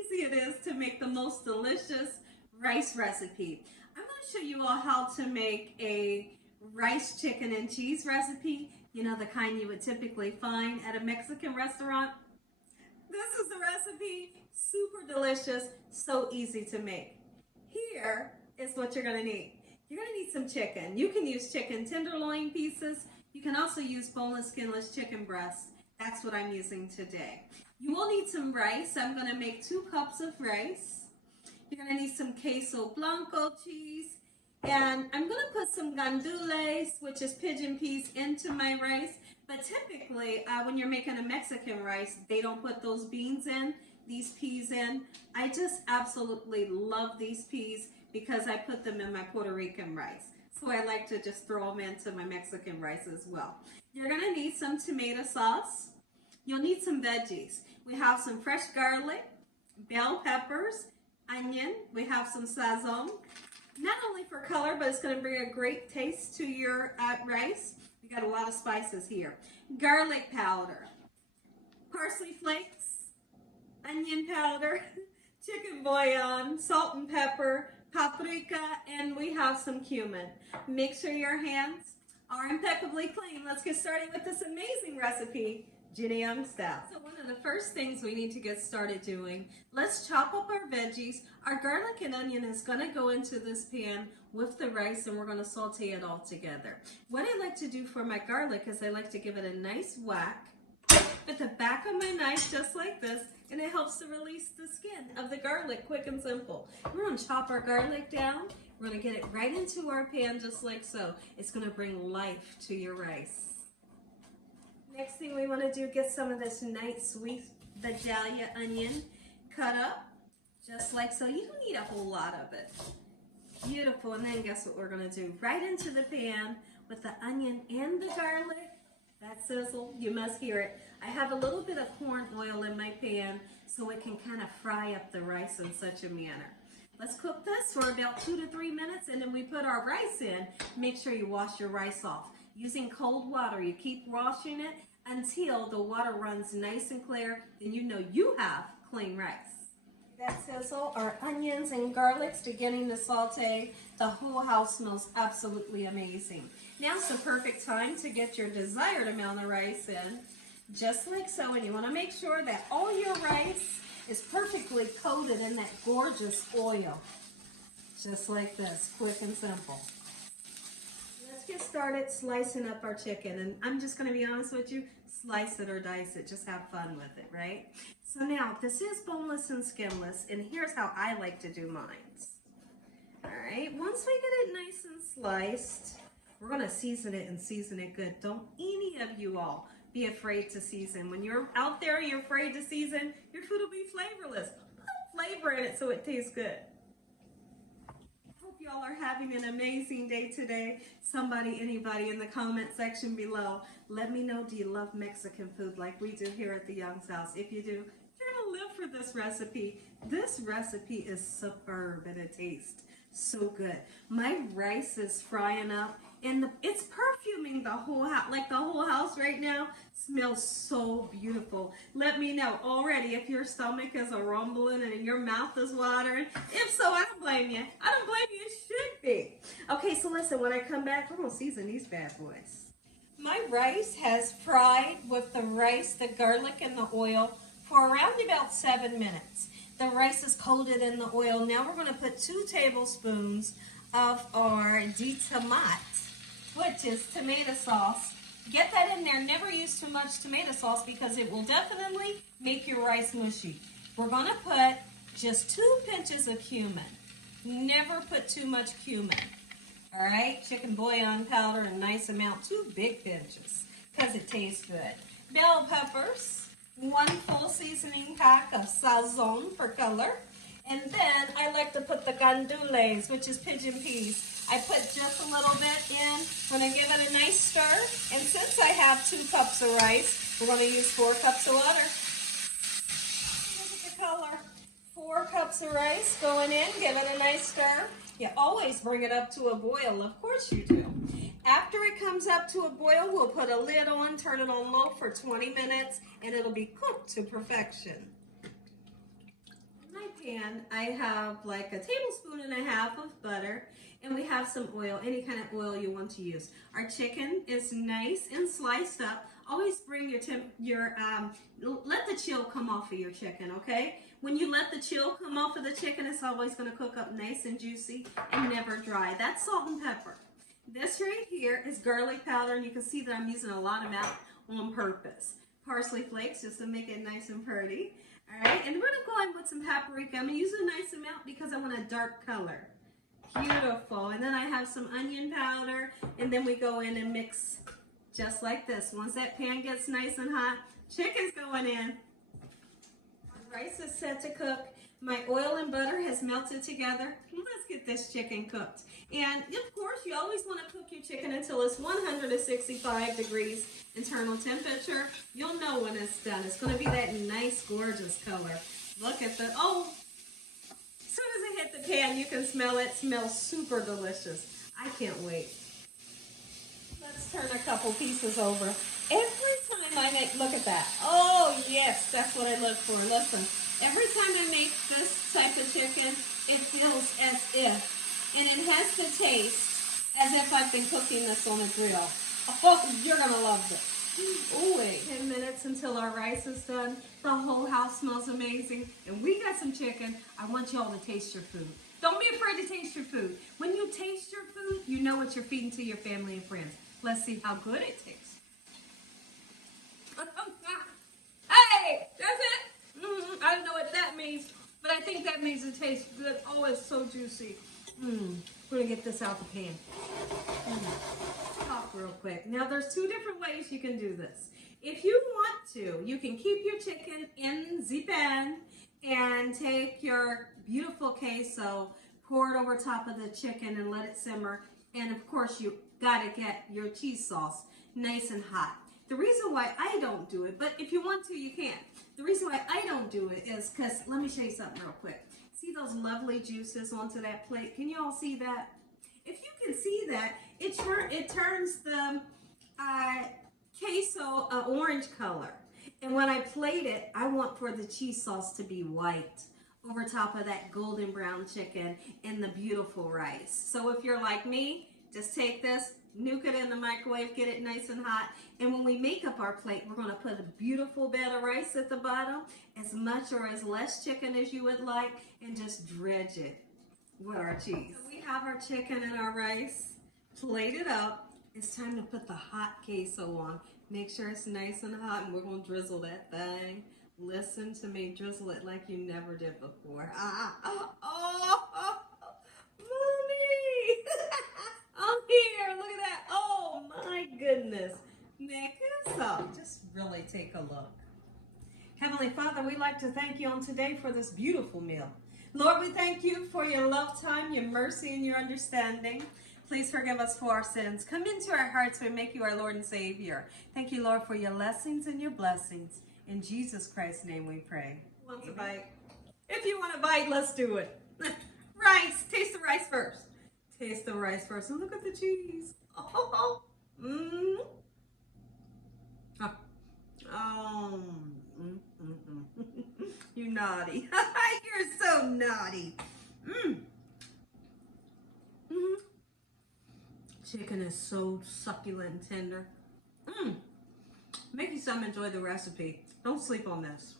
easy it is to make the most delicious rice recipe. I'm going to show you all how to make a rice, chicken, and cheese recipe. You know, the kind you would typically find at a Mexican restaurant. This is the recipe, super delicious, so easy to make. Here is what you're going to need. You're going to need some chicken. You can use chicken tenderloin pieces. You can also use boneless, skinless chicken breasts. That's what I'm using today. You will need some rice. I'm going to make 2 cups of rice. You're going to need some queso blanco cheese. And I'm going to put some gandules, which is pigeon peas, into my rice. But typically, when you're making a Mexican rice, they don't put those beans in, these peas in. I just absolutely love these peas because I put them in my Puerto Rican rice. So I like to just throw them into my Mexican rice as well. You're going to need some tomato sauce. You'll need some veggies. We have some fresh garlic, bell peppers, onion. We have some sazon. Not only for color, but it's going to bring a great taste to your rice. We got a lot of spices here. Garlic powder, parsley flakes, onion powder, chicken bouillon, salt and pepper, paprika, and we have some cumin. Make sure your hands are impeccably clean. Let's get started with this amazing recipe, Gina Young style. So one of the first things we need to get started doing, let's chop up our veggies. Our garlic and onion is going to go into this pan with the rice, and we're going to saute it all together. What I like to do for my garlic is I like to give it a nice whack with the back of my knife, just like this, and it helps to release the skin of the garlic, quick and simple. We're going to chop our garlic down. We're going to get it right into our pan, just like so. It's going to bring life to your rice. Next thing we want to do, get some of this nice sweet Vidalia onion cut up, just like so. You don't need a whole lot of it. Beautiful. And then guess what we're going to do? Right into the pan with the onion and the garlic. That sizzle, you must hear it. I have a little bit of corn oil in my pan so it can kind of fry up the rice in such a manner. Let's cook this for about 2 to 3 minutes, and then we put our rice in. Make sure you wash your rice off. Using cold water, you keep washing it until the water runs nice and clear, then you know you have clean rice. That sizzle, our onions and garlics beginning to saute. The whole house smells absolutely amazing. Now's the perfect time to get your desired amount of rice in, just like so. And you want to make sure that all your rice is perfectly coated in that gorgeous oil, just like this, quick and simple. Let's get started slicing up our chicken, and I'm just going to be honest with you, slice it or dice it, just have fun with it, right? So now, this is boneless and skinless, and here's how I like to do mine. All right, once we get it nice and sliced, we're going to season it and season it good. Don't any of you all be afraid to season. When you're out there and you're afraid to season, your food will be flavorless. Put flavor in it so it tastes good. Hope y'all are having an amazing day today. Anybody in the comment section below, let me know, do you love Mexican food like we do here at the Young's house? If you do, you're going to live for this recipe. This recipe is superb and it tastes so good. My rice is frying up, and it's perfuming the whole house. Like the whole house right now smells so beautiful. Let me know already if your stomach is a rumbling and your mouth is watering. If so, I don't blame you. I don't blame you. It should be. Okay, so listen, when I come back, we're going to season these bad boys. My rice has fried with the rice, the garlic, and the oil for around about 7 minutes. The rice is coated in the oil. Now we're going to put 2 tablespoons of our de tomate, which is tomato sauce. Get that in there. Never use too much tomato sauce because it will definitely make your rice mushy. We're going to put just 2 pinches of cumin. Never put too much cumin. All right, chicken bouillon powder, a nice amount, 2 big pinches because it tastes good. Bell peppers, 1 full seasoning pack of sazon for color. And then I like to put the gandules, which is pigeon peas. I put just a little bit in. I'm going to give it a nice stir. And since I have 2 cups of rice, we're going to use 4 cups of water. Look at the color. 4 cups of rice going in. Give it a nice stir. You always bring it up to a boil. Of course you do. After it comes up to a boil, we'll put a lid on, turn it on low for 20 minutes, and it'll be cooked to perfection. pan, I have like a tablespoon and a half of butter, and we have some oil, any kind of oil you want to use. Our chicken is nice and sliced up. Always bring let the chill come off of your chicken, okay? When you let the chill come off of the chicken, it's always going to cook up nice and juicy and never dry. That's salt and pepper. This right here is garlic powder, and you can see that I'm using a lot of that on purpose. Parsley flakes just to make it nice and pretty. All right, and we're going to go in with some paprika. I'm going to use a nice amount because I want a dark color. Beautiful. And then I have some onion powder, and then we go in and mix just like this. Once that pan gets nice and hot, chicken's going in. Our rice is set to cook. My oil and butter has melted together. Let's get this chicken cooked. And of course, you always want to cook your chicken until it's 165 degrees internal temperature. You'll know when it's done. It's going to be that nice, gorgeous color. Look at the, oh, as soon as it hit the pan, you can smell it. It smells super delicious. I can't wait. Let's turn a couple pieces over. Every time I make, look at that. Oh, yes, that's what I look for. Listen, every time I make this type of chicken, it feels as if, and it has to taste as if I've been cooking this on a grill. Oh, you're going to love this. Oh, wait. 10 minutes until our rice is done. The whole house smells amazing. And we got some chicken. I want y'all to taste your food. Don't be afraid to taste your food. When you taste your food, you know what you're feeding to your family and friends. Let's see how good it tastes. Hey, that's it. I don't know what that means, but I think that means it tastes good. Oh, it's so juicy. We're going to get this out the pan. Talk real quick. Now, there's two different ways you can do this. If you want to, you can keep your chicken in the pan and take your beautiful queso, pour it over top of the chicken and let it simmer. And of course, you got to get your cheese sauce nice and hot. The reason why I don't do it, but if you want to, you can. The reason why I don't do it is because, let me show you something real quick. See those lovely juices onto that plate? Can you all see that? If you can see that, it turns the queso an orange color. And when I plate it, I want for the cheese sauce to be white over top of that golden brown chicken and the beautiful rice. So if you're like me, just take this, nuke it in the microwave, get it nice and hot. And when we make up our plate, we're going to put a beautiful bed of rice at the bottom, as much or as less chicken as you would like, and just dredge it with our cheese. So we have our chicken and our rice plated up. It's time to put the hot queso on. Make sure it's nice and hot, and we're going to drizzle that thing. Listen to me, drizzle it like you never did before. Mommy! I'm here, look at that. Oh my goodness. Just really take a look. Heavenly Father, we'd like to thank you on today for this beautiful meal. Lord, we thank you for your love time, your mercy, and your understanding. Please forgive us for our sins. Come into our hearts and make you our Lord and Savior. Thank you, Lord, for your lessons and your blessings. In Jesus Christ's name we pray. Who wants a bite? If you want a bite, let's do it. Rice. Taste the rice first. Taste the rice first. And look at the cheese. Oh. You naughty. You're so naughty. Chicken is so succulent and tender. Make you some enjoy the recipe. Don't sleep on this.